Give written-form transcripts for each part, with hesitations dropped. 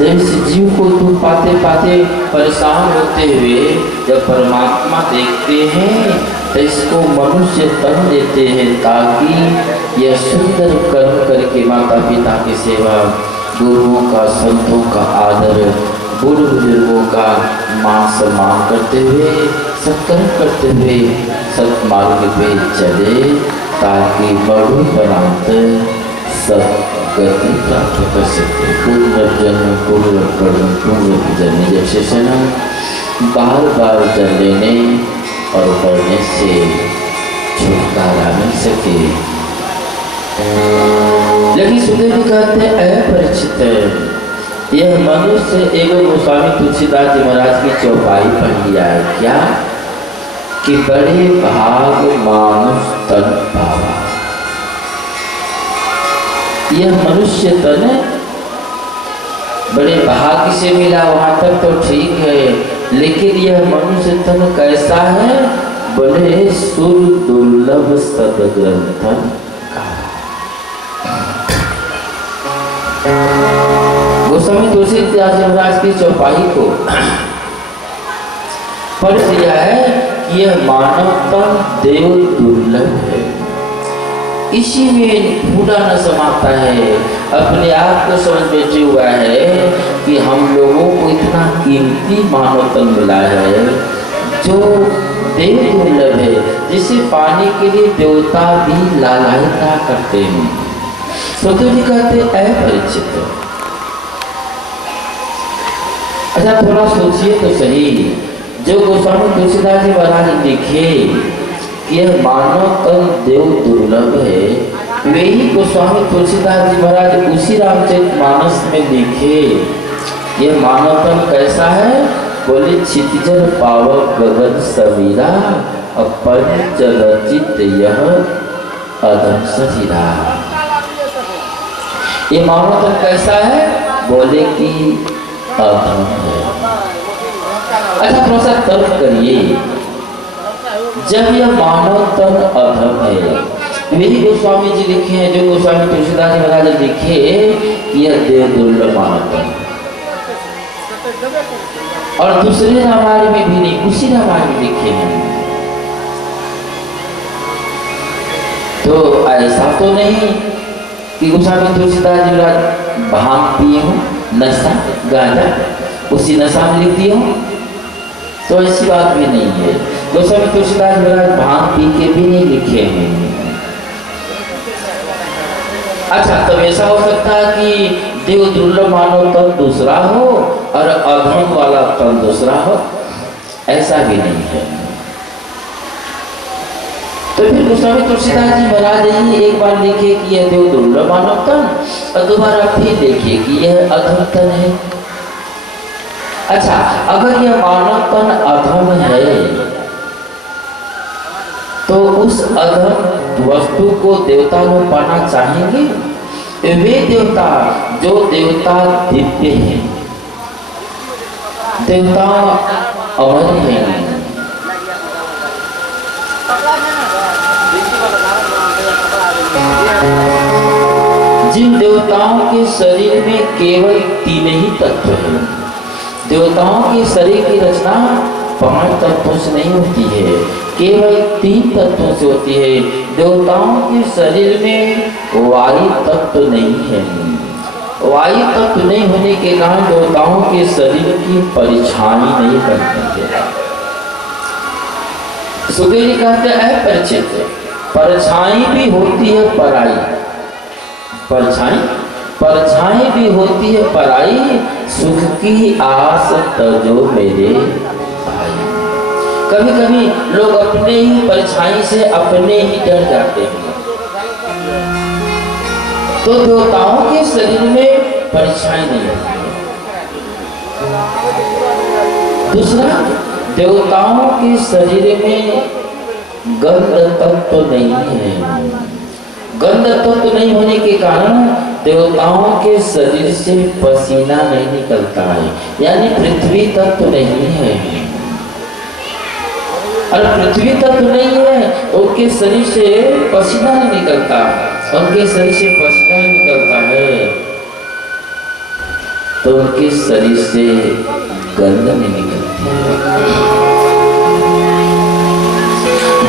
जब इस जीव को दुख पाते पाते परेशान होते हुए जब परमात्मा देखते हैं तो इसको मनुष्य तन देते हैं ताकि यह सुंदर कर्म करके माता पिता की सेवा, गुरुओं का, संतों का आदर, बुढ़ बुजुर्गों का मान सम्मान करते हुए, सत्कर्म करते हुए सत्मार्ग पे चले ताकि मरणोपरांत सद्गति प्राप्त कर सके। पुनर्जन्म पूर्वकर्म पूर्वजन्म जैसे सनम बार बार जन्म लेने और बढ़ने से छुटकारा मिल सके। लेकिन सुखदेव जी कहते हैं अपरिचित यह मनुष्य एवं गोस्वामी तुलसीदास जी महाराज की चौपाई पढ़ लिया है क्या कि बड़े भाग मानुष तन पावा। यह मनुष्य तन बड़े भाग्य से मिला, वहां तक तो ठीक है, लेकिन यह मनुष्य तन कैसा है? बड़े सुर दुर्लभ सदग्रंथन का। गोस्वामी तुलसीदास जी महाराज की चौपाई को पढ़ दिया है कि यह मानव तन देव दुर्लभ है। इसी में पूरा न समाता है, अपने आप को समझ बैठे हुआ है कि हम लोगों को इतना कीमती मानव तन मिला है जो देव दुर्लभ है, जिसे पाने के लिए देवता भी लालायता करते हैं। सुखदेव जी कहते अपरिचित। अच्छा थोड़ा सोचिए तो सही, जो गोस्वामी तुलसीदास जी महाराज लिखे यह मानव तन देव दुर्लभ है, वही गोस्वामी तुलसीदास जी महाराज उसी रामचरितमानस में लिखे यह मानव तन कैसा है? बोले क्षितिजर पावक गगन समीरा अपन चलचित यह अधम शरीरा। ये मानव तन कैसा है? बोले कि अधम है। अच्छा थोड़ा सा तर्क करिए, जब यह मानव तन अधम है, वही गोस्वामी जी लिखे हैं, जो गोस्वामी तुलसीदास जी महाराज लिखे यह देव दुर्लभ मानव तन, और दूसरे रामायण में भी नहीं, उसी रामायण में लिखे हैं। तो ऐसा तो नहीं कि गोस्वामी तुलसीदास जी महाराज भांग पिए हो, नशा गांजा उसी नशा में लिख दिए हो, तो ऐसी बात भी नहीं है। गोस्वामी तुलसीदास महाराज भांग पी के भी नहीं लिखे हैं। अच्छा तब ऐसा हो सकता है कि देव दुर्लभ मानव तन दूसरा हो और अधम वाला तन दूसरा हो, ऐसा भी नहीं है। तो फिर गोस्वामी तुलसीदास जी महाराज ही एक बार लिखे कि यह देव दुर्लभ मानव तन, और दोबारा फिर लिखे कि यह अधम तन है। अच्छा अगर यह मानव तन अधम है तो उस अधम वस्तु को देवता लोग पाना चाहेंगे? वे देवता जो देवता दिव्य हैं, देवता अमर हैं, जिन देवताओं के शरीर में केवल 3 ही तत्व हैं। देवताओं के शरीर की रचना 5 तत्वों से नहीं होती है, केवल 3 तत्वों से होती है। देवताओं के शरीर में वायु तत्व नहीं है। वायु तत्व नहीं होने के कारण देवताओं के शरीर की परछाई नहीं बनती है। सुखदेव जी कहते हैं अपरिचित, परछाई भी होती है पराई, परछाई भी होती है पराई, सुख की आस तजो मेरे भाई। कभी कभी लोग अपने ही परछाई से अपने ही डर जाते हैं। तो देवताओं के शरीर में परछाई नहीं होती है। दूसरा, देवताओं के शरीर में गंध तत्व नहीं है। गंध तत्व नहीं होने के कारण देवताओं के शरीर से पसीना नहीं निकलता है, यानी पृथ्वी तत्व नहीं है। और पृथ्वी तत्व नहीं है, उनके शरीर से पसीना नहीं निकलता, उनके शरीर से पसीना निकलता है। तो उनके शरीर से गंध नहीं निकलती।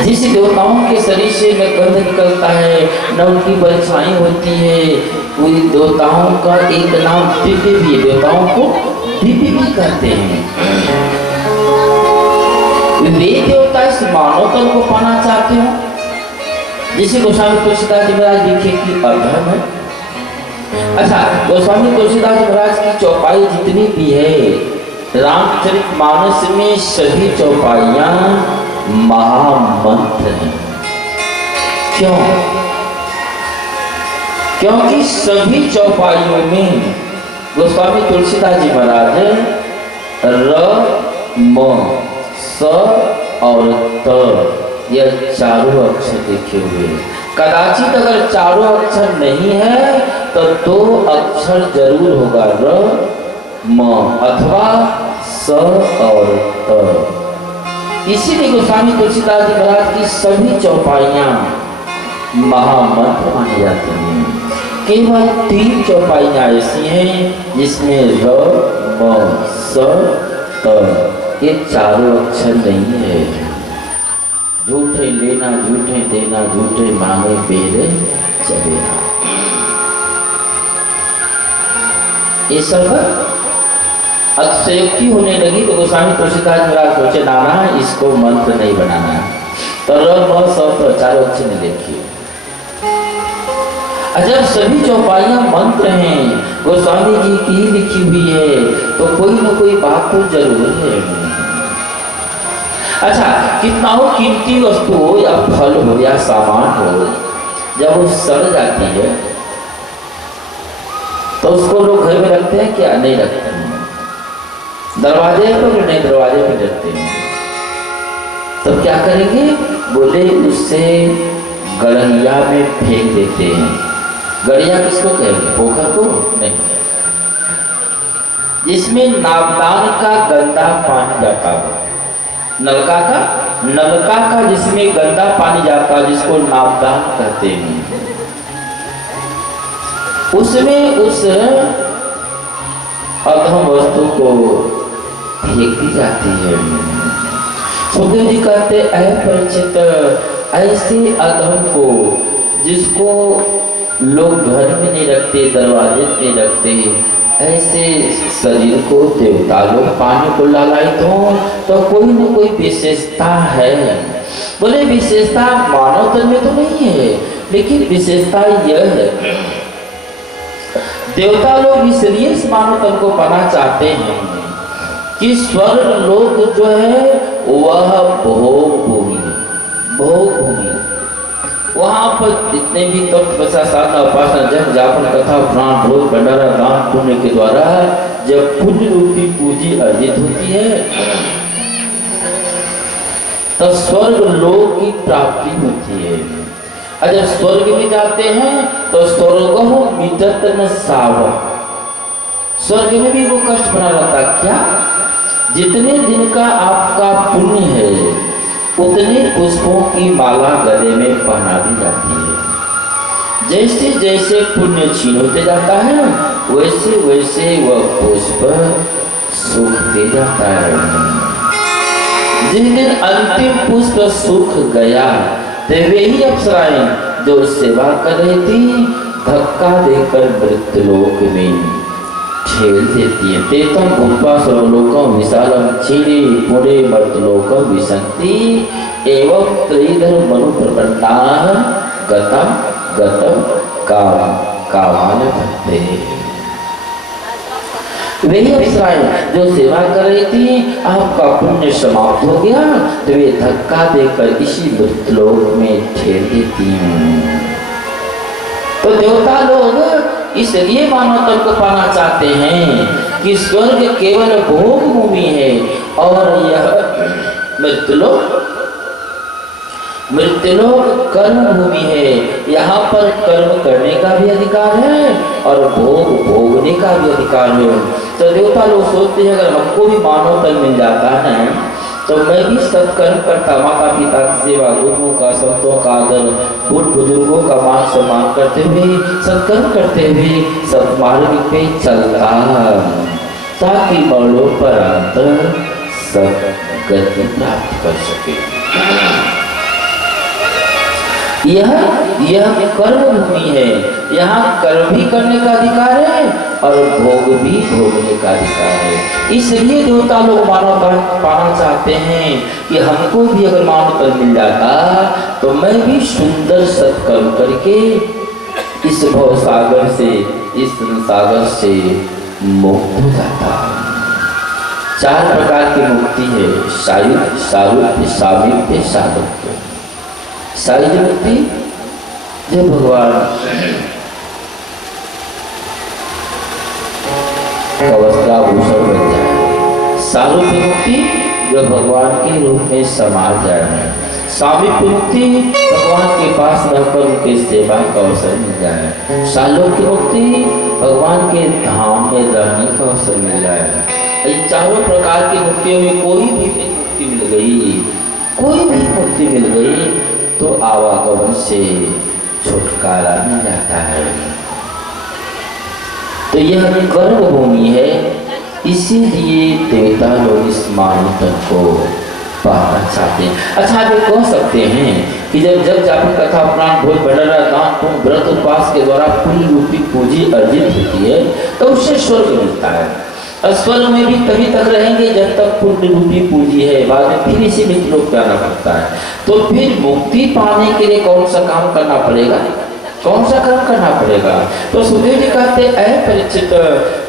जिस देवताओं के शरीर से न गंध निकलता है न उनकी परछाई होती है, पूरी देवताओं का एक नाम दिव्य भी है, देवताओं को दिव्य भी कहते हैं। वे देवता इस मानव तन को पाना चाहते हो, जिसे गोस्वामी तुलसीदास जी महाराज लिखे कि अधर्म है। अच्छा, गोस्वामी तुलसीदास जी महाराज की चौपाई जितनी भी है रामचरितमानस में, सभी चौपाइयां महामंत्र हैं। क्यों? क्योंकि सभी चौपाइयों में गोस्वामी तुलसीदास जी महाराज र, म, स और त यह चारों अक्षर लिखे हुए। कदाचित अगर चारों अक्षर नहीं है तो दो अक्षर जरूर होगा, र, म अथवा स और त। इसीलिए गोस्वामी तुलसीदास जी महाराज की सभी चौपाइयां महामंत्र मानी जाती हैं। केवल 3 चौपाइयां ऐसी हैं जिसमें र, म, स, त ये चारों अक्षर नहीं है। झूठे लेना झूठे देना, झूठे मांगे बेरे चलेना, ये सब अतिशयोक्ति होने लगी। तो गोस्वामी तुलसीदास महाराज सोचे नाना इसको मंत्र नहीं बनाना, तो र, म, स, त चारों अक्षर नहीं देखिए। जब सभी चौपाइयां मंत्र हैं, गोस्वामी जी की लिखी हुई है, तो कोई ना कोई बात तो जरूर है। अच्छा, कितना हो कीमती वस्तु हो या फल हो या सामान हो, जब वो सड़ जाती है तो उसको लोग घर में रखते हैं क्या? नहीं रखते हैं। दरवाजे पर नहीं, दरवाजे पर रखते हैं। तो क्या करेंगे? बोले उससे गड़िया में फेंक देते हैं। गड़िया किसको कहेंगे? पोखर को नहीं, जिसमें नाबदान का गंदा पानी जाता हो, नलका का जिसमें गंदा पानी जाता है, जिसको नाबदान कहते हैं, उसमें उस अधम वस्तु को फेंक दी जाती है। सुखदेव जी कहते ऐ परिचित, ऐसे अधम को जिसको लोग घर में नहीं रखते, दरवाजे पे रखते, ऐसे शरीर को देवता लोग पानी को लालायित हो तो कोई न कोई विशेषता है। बोले विशेषता मानव तन में तो नहीं है, लेकिन विशेषता यह है देवता लोग इसलिए इस मानव तन को पाना चाहते हैं कि स्वर्ग लोक जो है वह भोग भूमि है, भोग भूमि। वहाँ पर जितने भी तप तपस्या साधना उपासना जप जापन कथा प्राण भोग भंडारा दान पुण्य के द्वारा जब पुण्य रूपी पूंजी अर्जित होती है तब स्वर्ग लोक की प्राप्ति होती है। और जब स्वर्ग में जाते हैं तो स्वर्गो मिटत न सावक, स्वर्ग में भी वो कष्ट बना रहता। क्या? जितने दिन का आपका पुण्य है उतने पुष्पों की माला गले में पहना दी जाती है। जैसे जैसे पुण्य क्षीण होते जाता है वैसे वैसे वह पुष्प सूखते जाता है। जिस दिन अंतिम पुष्प सूख गया तो वे ही अप्सराएं जो सेवा कर रही थी धक्का देकर मृत्युलोक में ठेल देती है। तेतम भूत्वा सर्वलोकम विशालम क्षीरे पुणे मर्तलोकम विशंति एवं त्रिधर मनु प्रपन्नाः गतम गतम कामान भक्ते। वही अप्सराएं जो सेवा कर रही थी, आपका पुण्य समाप्त हो गया तो वे धक्का देकर इसी मृत्युलोक में ठेल देती हैं। तो देवता लोग इसलिए मानव तन को पाना चाहते हैं कि स्वर्ग केवल भोग भूमि है और यह मृत्युलोक कर्म भूमि है। यहाँ पर कर्म करने का भी अधिकार है और भोग भोगने का भी अधिकार है। तो देवता लोग सोचते हैं अगर हमको भी मानव तन मिल जाता है तो मैं भी सत्कर्म करता, माता पिता की सेवा, गुरुओं का, संतों का आदर, बुढ़ बुजुर्गों का मान सम्मान करते हुए, सत्कर्म करते हुए सत्मार्ग पे चलता, ताकि मरणोपरांत सद्गति प्राप्त कर सके। यह कर्म भूमि है, यहाँ कर्म भी करने का अधिकार है और भोग भी भोगने का अधिकार है। इसलिए देवता लोग मानव पाना चाहते हैं कि हमको भी अगर मानव पर मिल जाता तो मैं भी सुंदर सत्कर्म करके इस भव सागर से, इस सागर से मुक्त हो जाता। 4 प्रकार की मुक्ति है, सायुज्य, सारूप्य, सामीप्य, सालोक्य। सायुज्य मुक्ति जो भगवान वस्त्राभूषण बन जाए, सारूप्य मुक्ति जो भगवान के रूप में समा जाए, सामीप्य मुक्ति भगवान के पास रहकर उनके सेवा का अवसर मिल जाए, सालोक्य मुक्ति भगवान के धाम में रहने का अवसर मिल जाए। इन चारों प्रकार की मुक्तियों में कोई भी मुक्ति मिल गई, कोई भी मुक्ति मिल गई तो आवागमन से छुटकारा मिल जाता है। तो यह कर्म भूमि है, इसीलिए देवता लोग इस मानव को पाना चाहते हैं। अच्छा, आप कह सकते हैं कि जब जाप कथा पुराण भोज भंडारा दान पुण्य व्रत उपवास के द्वारा पुण्य रूपी पूंजी अर्जित होती है तो उससे स्वर्ग मिलता है। और स्वर्ग में भी तभी तक रहेंगे जब तक पुण्य रूपी पूंजी है, बाद में फिर इसी में लोग जाना पड़ता है। तो फिर मुक्ति पाने के लिए कौन सा काम करना पड़ेगा, कौन सा कर्म करना पड़ेगा? तो सुखदेव जी कहते हैं परीक्षित,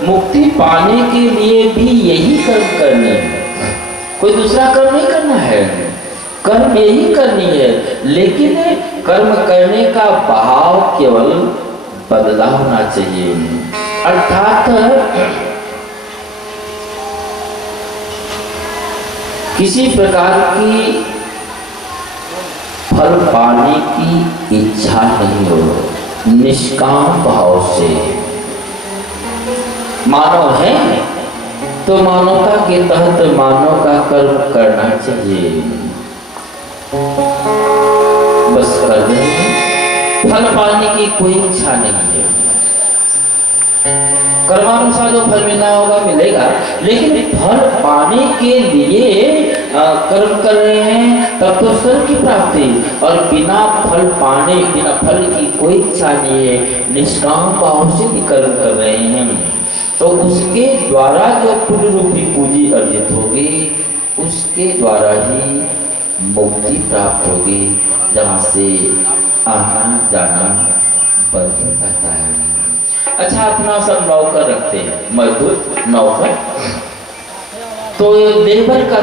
मुक्ति पाने के लिए भी यही कर्म करनी है, कोई दूसरा कर्म नहीं करना है, कर्म यही करनी है। लेकिन कर्म करने का भाव केवल बदला होना चाहिए, अर्थात किसी प्रकार की फल पाने की इच्छा नहीं हो, निष्काम भाव से मानव है तो मानवता के तहत मानव का कर्म करना चाहिए, बस कर देंगे, फल पाने की कोई इच्छा नहीं है। कर्मानुसार जो फल मिलना होगा मिलेगा, लेकिन फल पाने के लिए कर्म कर रहे हैं तब तो स्वर्ग की प्राप्ति, और बिना फल पाने, बिना फल की कोई इच्छा नहीं है, निष्काम भाव से भी कर्म कर रहे हैं तो उसके द्वारा जो पुण्य रूपी पूंजी अर्जित होगी उसके द्वारा ही मुक्ति प्राप्त होगी, जहाँ से आना जाना बंद हो जाता है। अच्छा, अपना सब नौकर रखते हैं, मजदूर नौकर, तो लेबर का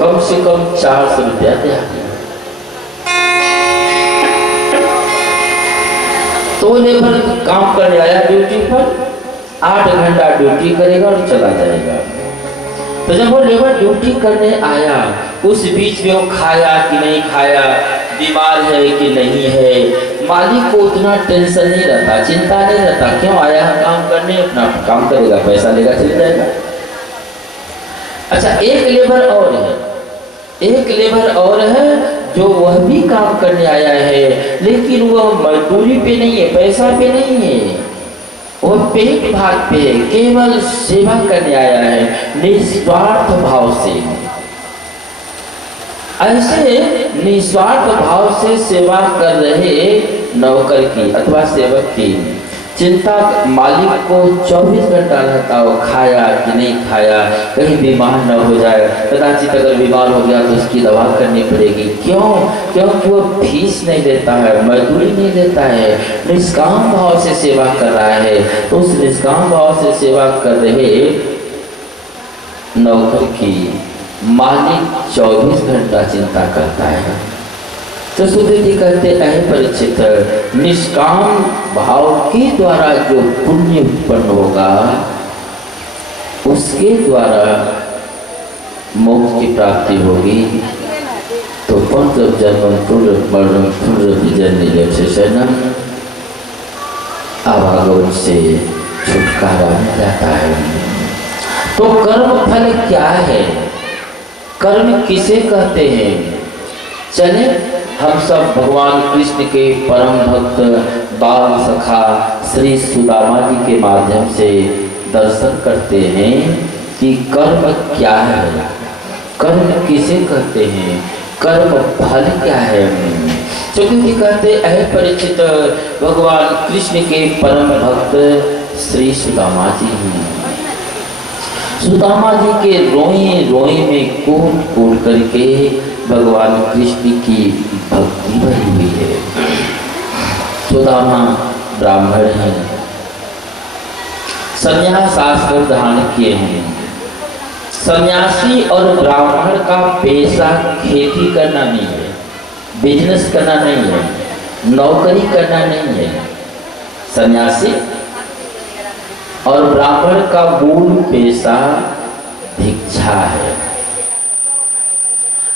कम से कम 400 रुपया दिया, तो लेबर काम करने आया ड्यूटी पर, 8 घंटा ड्यूटी करेगा और चला जाएगा। तो जब वो लेबर ड्यूटी करने आया, उस बीच में वो खाया कि नहीं खाया, बीमार है कि नहीं है, मालिक को उतना टेंशन नहीं रहता, चिंता नहीं रहता, क्यों आया है काम करने, अपना काम करेगा, पैसा लेगा, चले जाएगा। अच्छा, एक लेबर और है, एक लेबर और है जो वह भी काम करने आया है, लेकिन वह मजदूरी पे नहीं है, पैसा पे नहीं है, वह पेट भाग पे है, केवल सेवा करने आया है निस्वार्थ भाव से। ऐसे निस्वार्थ भाव से सेवा कर रहे नौकर की अथवा सेवक की चिंता मालिक को 24 घंटा रहता हो, खाया कि नहीं खाया, कहीं बीमार न हो जाए, कदाचित अगर बीमार हो गया तो उसकी दवा करनी पड़ेगी। क्यों? क्योंकि वो फीस नहीं देता है, मजदूरी नहीं देता है, निष्काम भाव से सेवा कर रहा है। तो उस निष्काम भाव से सेवा कर रहे नौकर की मालिक 24 घंटा चिंता करता है। तो सुखदेव जी कहते हैं परीक्षित, निष्काम भाव के द्वारा जो पुण्य उत्पन्न होगा उसके द्वारा मोक्ष की प्राप्ति होगी। तो पंच जन्म मरणम शरणम, आवागमन से छुटकारा मिल जाता है। तो कर्म फल क्या है? कर्म किसे कहते हैं? चले हम सब भगवान कृष्ण के परम भक्त बाल सखा श्री सुदामा जी के माध्यम से दर्शन करते हैं कि कर्म क्या है, कर्म किसे कहते हैं, कर्म फल क्या है। चुकी कहते अह परिचित भगवान कृष्ण के परम भक्त श्री सुदामा जी हैं। सुदामा जी के रोए रोए में कूट कूट करके भगवान कृष्ण की भक्ति भरी हुई है। सुदामा ब्राह्मण हैं, संन्यास आश्रम धारण किए हैं। सन्यासी और ब्राह्मण का पेशा खेती करना नहीं है, बिजनेस करना नहीं है, नौकरी करना नहीं है। सन्यासी और ब्राह्मण का मूल पेशा भिक्षा है।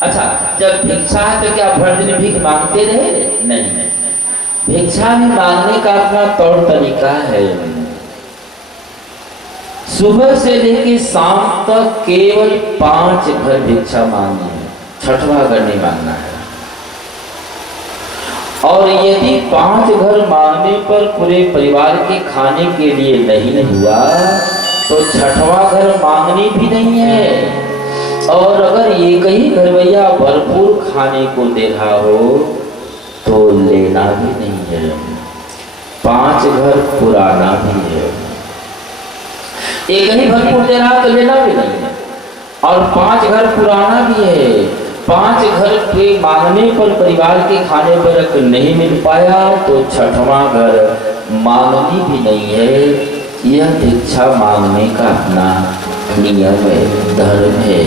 अच्छा, जब भिक्षा है तो क्या भर दिन भीख मांगते रहे? नहीं, भिक्षा भी मांगने का अपना तौर तरीका है। सुबह से लेकर शाम तक केवल 5 घर भिक्षा मांगनी है, 6वां घर नहीं मांगना है। और यदि 5 घर मांगने पर पूरे परिवार के खाने के लिए नहीं हुआ तो 6वां घर मांगनी भी नहीं है। और अगर एक ही घरवैया भरपूर खाने को दे रहा हो तो लेना भी नहीं है। 5 घर पुराना भी है, एक ही भरपूर दे रहा तो लेना भी नहीं है। और 5 घर पुराना भी है, 5 घर के मांगने पर परिवार के खाने पर अगर नहीं मिल पाया तो 6वां घर मांगनी भी नहीं है। यह भिक्षा मांगने का अपना नियम है, धर्म है।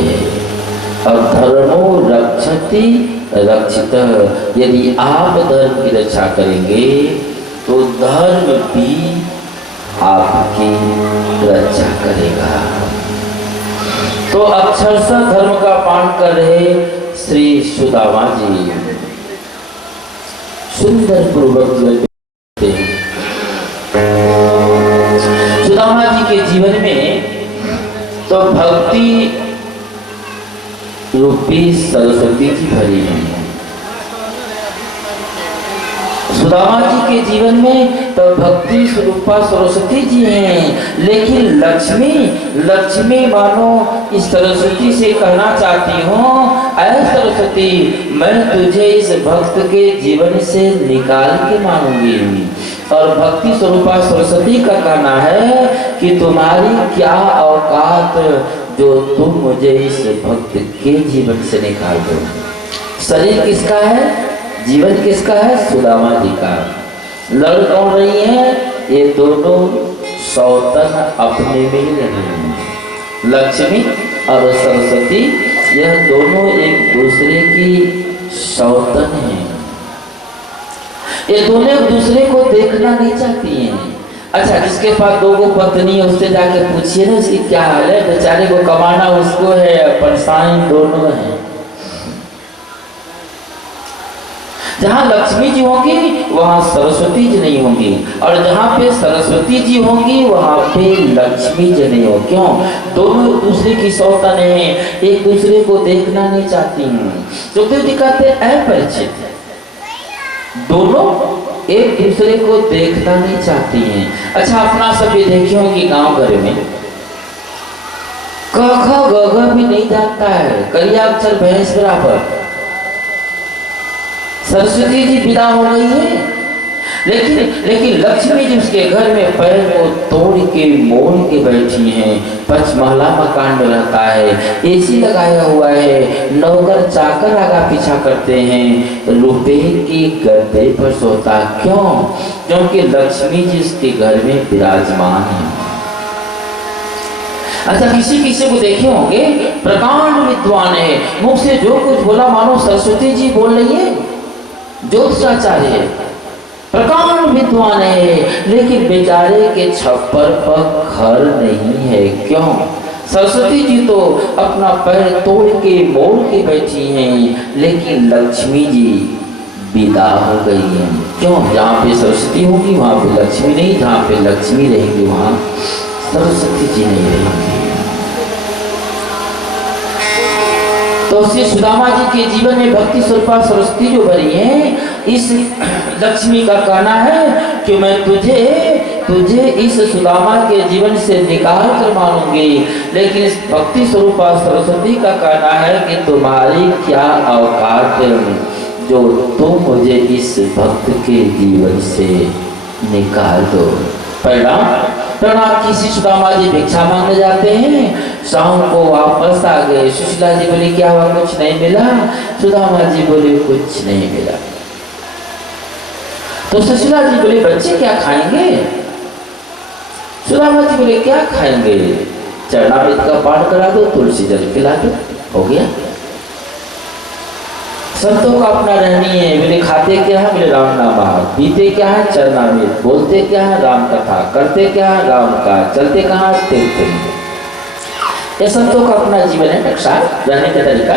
और धर्मो रक्षति रक्षित, यदि आप धर्म की रक्षा करेंगे तो धर्म भी आपकी रक्षा करेगा। तो अक्षरशः धर्म का पालन कर रहे श्री सुदामा जी सुंदर पूर्वक जीवन हैं। सुदामा जी के जीवन में तो भक्ति रूपी सरस्वती जी भरी है। सुदामा जी के जीवन में तो भक्ति स्वरूपा सरस्वती जी हैं, लेकिन लक्ष्मी मानो इस सरस्वती से कहना चाहती हूँ, ऐ सरस्वती मैं तुझे इस भक्त के जीवन से निकाल के मानूंगी। और भक्ति स्वरूपा सरस्वती का कहना है कि तुम्हारी क्या औकात जो तुम मुझे इस भक्त के जीवन से निकाल दो। शरीर किसका है, जीवन किसका है? सुदामा जी का। लड़ कौन रही है? ये दोनों सौतन अपने में ही रही हैं। लक्ष्मी और सरस्वती यह दोनों एक दूसरे की सौतन हैं। ये दोनों एक दूसरे को देखना नहीं चाहती हैं। अच्छा, जिसके पास 2 पत्नी है उससे जाके पूछिए ना उसकी क्या हाल है। बेचारे को कमाना उसको है, परेशानी दोनों है। जहाँ लक्ष्मी जी होंगी वहाँ सरस्वती जी नहीं होंगी, और जहाँ पे सरस्वती जी होंगी वहाँ पे लक्ष्मी जी नहीं होगी। क्यों? दोनों एक दूसरे की सौतन है, एक दूसरे को देखना नहीं चाहती हैं। सुखदेव जी कहते हैं अपरिचित, दोनों एक दूसरे को देखना नहीं चाहती हैं। अच्छा, अपना सब ये देखे हो कि गांव घर में क ख ग घ भी नहीं जानता है, करिया अक्षर भैंस बराबर। सरस्वती जी विदा हो गई है, लेकिन लक्ष्मी जी उसके घर में पैर को तोड़ के मोड़ के बैठी हैं। 5 महला मकान में रहता है, एसी लगाया हुआ है, नौकर चाकर आगा पीछा करते हैं, रुपए के गद्दे पर सोता। क्यों? क्योंकि लक्ष्मी जी उसके घर में विराजमान है। अच्छा, किसी को देखे होंगे प्रकांड विद्वान है, मुख से जो कुछ बोला मानो सरस्वती जी बोल रही है। ज्योतिषाचार्य है, प्रकांड विद्वान है, लेकिन बेचारे के छप्पर पर घर नहीं है। क्यों? सरस्वती जी तो अपना पैर तोड़ के मोड़ के बैठी हैं, लेकिन लक्ष्मी जी विदा हो गई हैं। क्यों? जहाँ पे सरस्वती होगी वहाँ पे लक्ष्मी नहीं, जहाँ पे लक्ष्मी रहेगी वहाँ सरस्वती जी नहीं रहेंगी। तो श्री सुदामा जी के जीवन में भक्ति स्वरूपा सरस्वती जो भरी है, इस लक्ष्मी का कहना है कि मैं तुझे इस सुदामा के जीवन से निकाल कर मानूंगी, लेकिन इस भक्ति स्वरूपा सरस्वती का कहना है कि तुम्हारी क्या औकात जो तुम मुझे इस भक्त के जीवन से निकाल दो। परिणाम किसी सुदामा जी भिक्षा मांगने जाते हैं, शाम को वापस आ गए। सुशीला जी बोली क्या हुआ, कुछ नहीं मिला? सुदामा जी बोले कुछ नहीं मिला। तो सुशीला जी बोले बच्चे क्या खाएंगे? सुदामा जी बोले क्या खाएंगे? चरणामृत का पाठ करा दो, तुलसी जल पिला दो, हो गया। संतों का अपना रहनी है। बोले खाते क्या है? बोले राम नाम, पीते क्या है? चरणामृत, बोलते क्या है? राम कथा, करते क्या है? राम का, चलते कहाँ? तीर्थ। ये संतों का अपना जीवन है, नक्शा रहने का तरीका।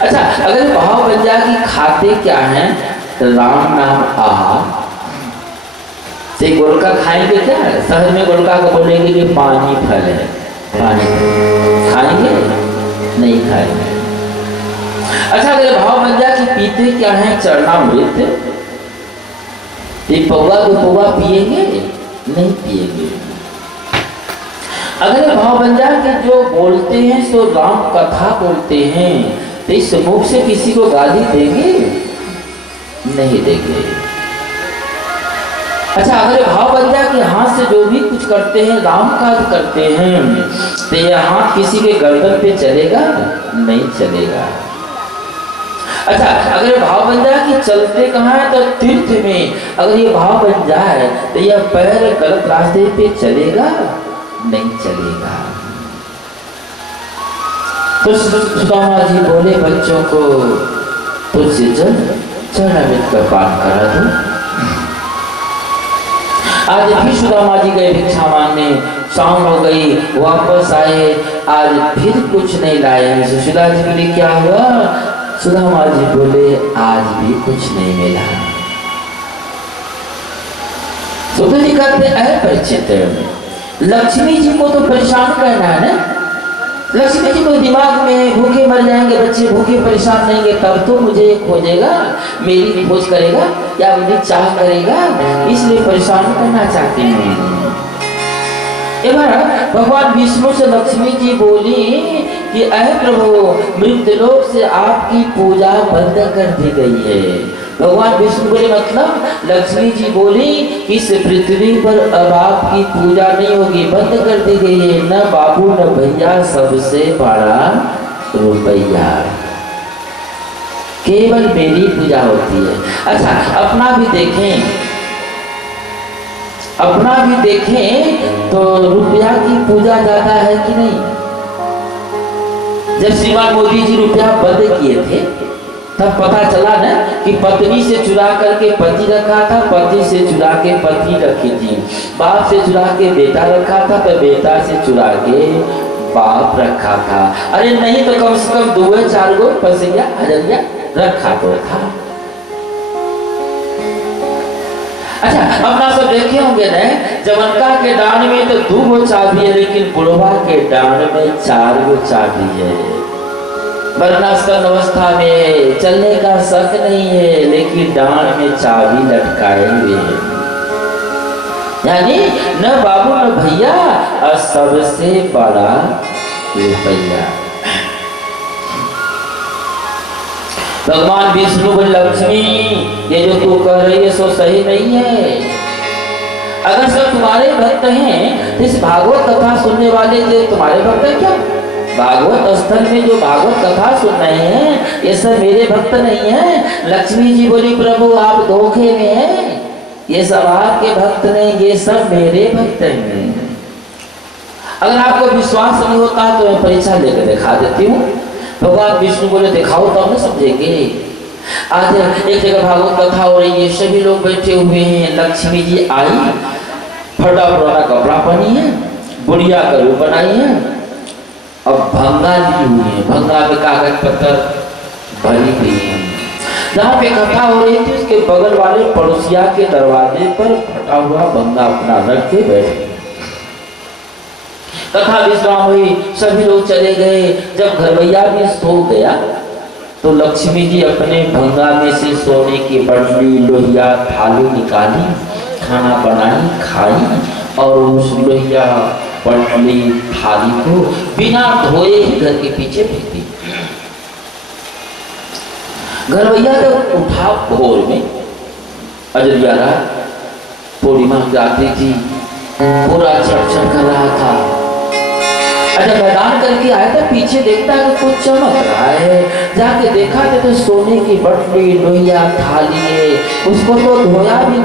अच्छा, अगर भाव बन जाए कि खाते क्या है? राम नाम आहार, से गोलका खाएंगे क्या? शहर में गोलका को बोलेंगे कि पानी फल है, पानी खाएंगे? नहीं खाएंगे। अच्छा, अगर भाव बन जाए कि पीते क्या है? चरणामृत, पौवा को पौवा पिएंगे? नहीं पिएंगे। अगर भाव बन जाए कि जो बोलते हैं सो राम कथा बोलते हैं, तो इस मुख से किसी को गाली देंगे? नहीं देंगे। अच्छा, अगर भाव बन जाए कि हाथ से जो भी कुछ करते हैं राम काज करते हैं, तो यह हाथ किसी के गर्दन पे चलेगा? नहीं चलेगा। अच्छा, अगर भाव बन जाए कि चलते कहाँ है? तो तीर्थ में। अगर ये भाव बन जाए तो यह पैर गलत रास्ते पे चलेगा? नहीं चलेगा। तो सुदामा जी बोले बच्चों को तुलसी जल चरणामृत का पान करा दो। आज फिर सुदामा जी गए भिक्षा मांगने, शाम हो गई, वापस आए, आज फिर कुछ नहीं लाए। सुशीला जी बोली क्या हुआ? सुदामा जी बोले आज भी कुछ नहीं मिला। सुधा जी कहते हैं परिचित, लक्ष्मी जी को तो परेशान करना है ना। लक्ष्मी जी को दिमाग में भूखे मर जाएंगे बच्चे, भूखे परेशान रहेंगे, तब तो मुझे खोजेगा, मेरी खोज करेगा या मेरी चाह करेगा, इसलिए परेशान करना चाहते हैं। एक बार भगवान विष्णु से लक्ष्मी जी बोली कि अहे प्रभु, मृत्युलोक से आपकी पूजा बंद कर दी गई है। भगवान विष्णु बोले मतलब? लक्ष्मी जी बोली कि इस पृथ्वी पर अब आपकी पूजा नहीं होगी, बंद कर दी गई है। न बाबू न भैया, सबसे बड़ा रुपया, केवल मेरी पूजा होती है। अच्छा, अपना भी देखें तो रुपया की पूजा ज्यादा है कि नहीं? जब श्रीमान मोदी जी रुपया बंद किए थे तब पता चला ना कि पत्नी से चुरा करके पति रखा था, पति से चुरा के पत्नी रखी थी, बाप से चुरा के बेटा रखा था, तो बेटा से चुरा के बाप रखा था। अरे नहीं तो कम से कम 2-4 गो पसिया हजरिया रखा तो था। अच्छा, अपना सब देखे होंगे ना, जवनका के डांड में तो 2 गो चाबी है, लेकिन बुढ़वा के डांड में 4 गो चाबी है। वर्णाश्रम अवस्था में चलने का शक नहीं है, लेकिन डांड में चाबी लटकाए हुए है। यानी न बाबू न भैया और सबसे बड़ा रुपया। भगवान विष्णु बोले लक्ष्मी, ये जो तू कह रही है सो सही नहीं है। अगर सब तुम्हारे भक्त हैं तो इस भागवत कथा सुनने वाले जो तुम्हारे भक्त हैं क्या? भागवत स्थल में जो भागवत कथा सुन रहे हैं ये सब मेरे भक्त नहीं है। लक्ष्मी जी बोली प्रभु आप धोखे में हैं, ये सब आपके भक्त नहीं, ये सब मेरे भक्त हैं। अगर आपको विश्वास नहीं होता तो मैं परीक्षा लेकर दिखा देती हूँ। भगवान विष्णु बोले दिखाओ तो हम समझेंगे। आज एक जगह भागवत कथा हो रही है, सभी लोग बैठे हुए हैं। लक्ष्मी जी आई, फटा पुराना कपड़ा पहनी है, बुढ़िया का रूप बनाई है, अब भंगा ली हुई है, भंगा में कागज पत्थर भरी हुई है। जहाँ पे कथा हो रही थी उसके बगल वाले पड़ोसिया के दरवाजे पर फटा हुआ भंगा अपना रख के बैठ गए। कथा विश्राम हुई, सभी लोग चले गए। जब घरवैया भी सो गया तो लक्ष्मी जी अपने भंगा में से सोने की बटली, लोहिया, थाली निकाली, खाना बनाई, खाई और उस लोहिया, बटली, थाली को बिना धोए ही घर के पीछे फेंक दी। घरवैया जब उठा भोर में, अजरिया रात, पूर्णिमा की रात्रि थी, पूरा छटछट कर रहा था। अच्छा मैदान करके आया था, पीछे देखता है कुछ चमक रहा है, जाके देखा तो सोने की बटली, लोहिया, थाली है, उसको तो धोया भी नहीं।